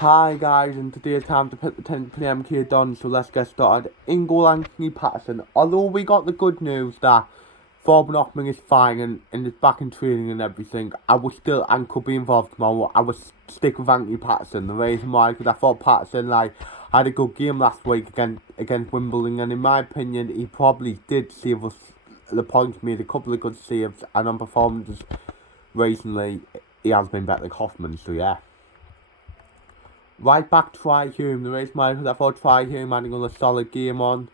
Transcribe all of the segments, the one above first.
Hi guys, and today's time to put the 10 p.m. key on, so let's get started. In goal, Anthony Patterson. Although we got the good news that Forbin Hoffman is fine and is back in training and everything, I was still and could be involved tomorrow. I was stick with Anthony Patterson. The reason why, because I thought Patterson had a good game last week against Wimbledon, and in my opinion, he probably did save us the points. Made a couple of good saves, and on performances recently, he has been better than Hoffman. So yeah. Right back Try Hume. The reason why I thought Try Hume had another solid game on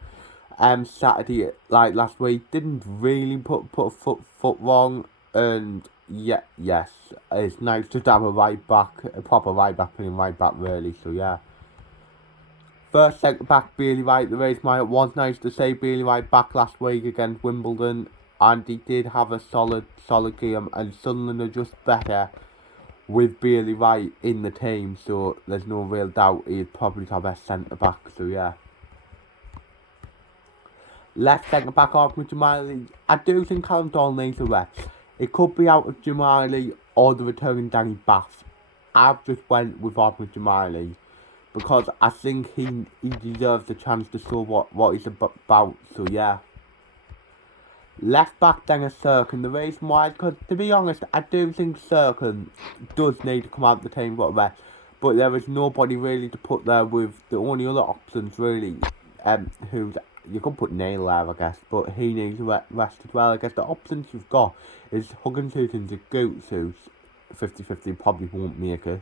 Saturday like last week. Didn't really put a foot wrong, and yes, it's nice to have a right back, a proper right back playing right back really. So yeah. First centre back Bailey Wright. The reason why it was nice to see Bailey Wright back last week against Wimbledon, and he did have a solid game, and Sunderland are just better with Bailey Wright in the team, so there's no real doubt he'd probably have best centre back. So yeah. Left centre back off with Jamali. I do think Callum Doyle needs a rest. It could be out of Jamali or the returning Danny Bath. I've just went with Jamali because I think he deserves the chance to show what he's about. So yeah. Left back Dennis Serkin. The reason why, because to be honest, I do think Serkin does need to come out of the team got rest, but there is nobody really to put there with the only other options really. Who's you could put Nail there, I guess, but he needs a rest as well. I guess the options you've got is Huggins who's into Goots who's 50-50 probably won't make it.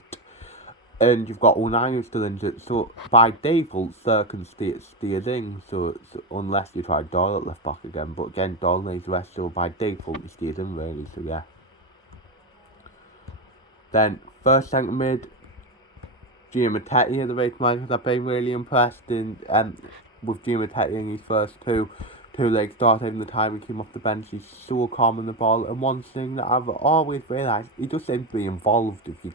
And you've got Onana who's still injured, so by default, Serkin stays in. So unless you try Doyle at left back again, but again, Doyle needs rest, so by default, he stays in really. So yeah. Then first centre mid, Gio Matete. The race man, I've been really impressed in with Gio Matete in his first two legs start. Even the time he came off the bench, he's so calm on the ball. And one thing that I've always realised, he just seems to be involved. If you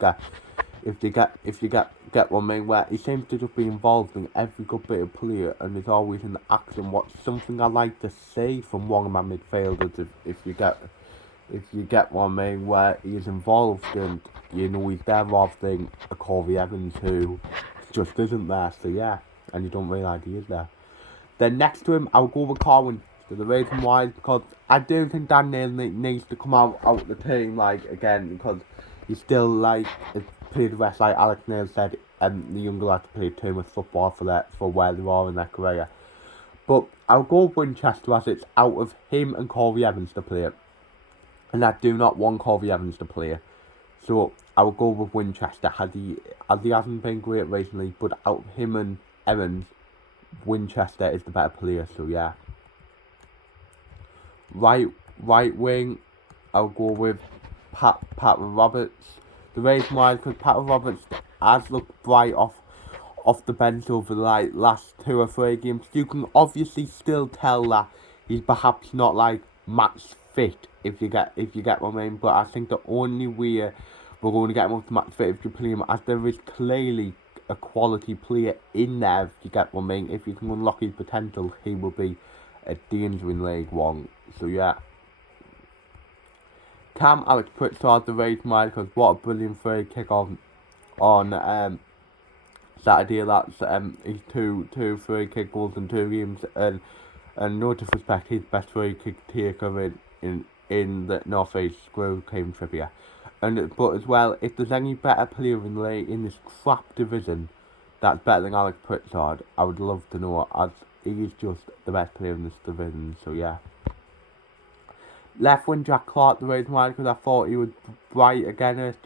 get what I mean, where he seems to just be involved in every good bit of play and is always in the action. What's something I like to see from one of my midfielders, if you get what I mean, where he is involved and he's there rather than a Corey Evans who just isn't there. So yeah, and you don't realise he is there. Then next to him, I'll go with Corwin. So the reason why is because I do think Dan Neil needs to come out of the team again, because he's still played the rest, like Alex Neil said, and the younger lads play too much football for where they are in their career. But I'll go with Winchester as it's out of him and Corey Evans to play. And I do not want Corey Evans to play. So I'll go with Winchester as he hasn't been great recently, but out of him and Evans, Winchester is the better player. So yeah. Right wing, I'll go with Pat Roberts. The reason why is because Pat Roberts has looked bright off the bench over the last 2 or 3 games. You can obviously still tell that he's perhaps not match fit, if you get what I mean. But I think the only way we're going to get him up to match fit if you play him, as there is clearly a quality player in there, if you get what I mean. If you can unlock his potential, he will be a danger in League One. So yeah. Cam Alex Pritchard, the reason why, because what a brilliant free kick on Saturday. That's his two free kick goals in 2 games, and no disrespect, his best free kick taker in the North East Screw came Trippier. But as well, if there's any better player in this crap division that's better than Alex Pritchard, I would love to know, as he is just the best player in this division. So yeah. Left wing Jack Clark, the reason why, because I thought he was bright against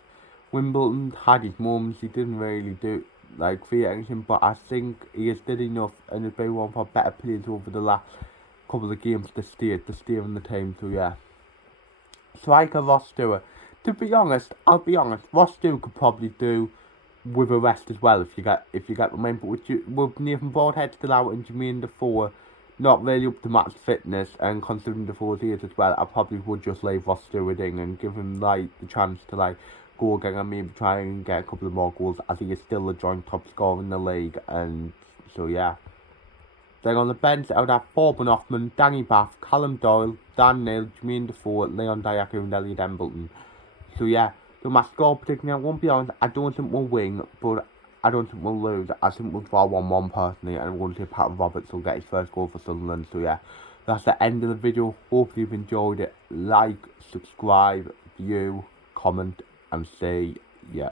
Wimbledon. Had his moments, he didn't really do create anything, but I think he has did enough and has been one of our better players over the last couple of games to steer in the team. So yeah. Striker Ross Stewart. To be honest, I'll be honest, Ross Stewart could probably do with a rest as well if you get the main. But with Nathan Broadhead still out and Jermaine Defoe not really up to match fitness, and considering Defoe's age as well, I probably would just leave Ross Stewart in and give him the chance to go again and maybe try and get a couple of more goals, as he is still the joint top scorer in the league. And so yeah. Then on the bench, I would have Forbin Hoffman, Danny Bath, Callum Doyle, Dan Neil, Jermaine Defoe, Leon Diaco and Elliot Embleton. So yeah, so my score prediction, I won't be honest, I don't think we'll win, but I don't think we'll lose. I think we'll draw 1-1 personally, and I'm going to say Pat Roberts will get his first goal for Sunderland. So yeah, that's the end of the video. Hopefully you've enjoyed it. Like, subscribe, view, comment, and say yeah.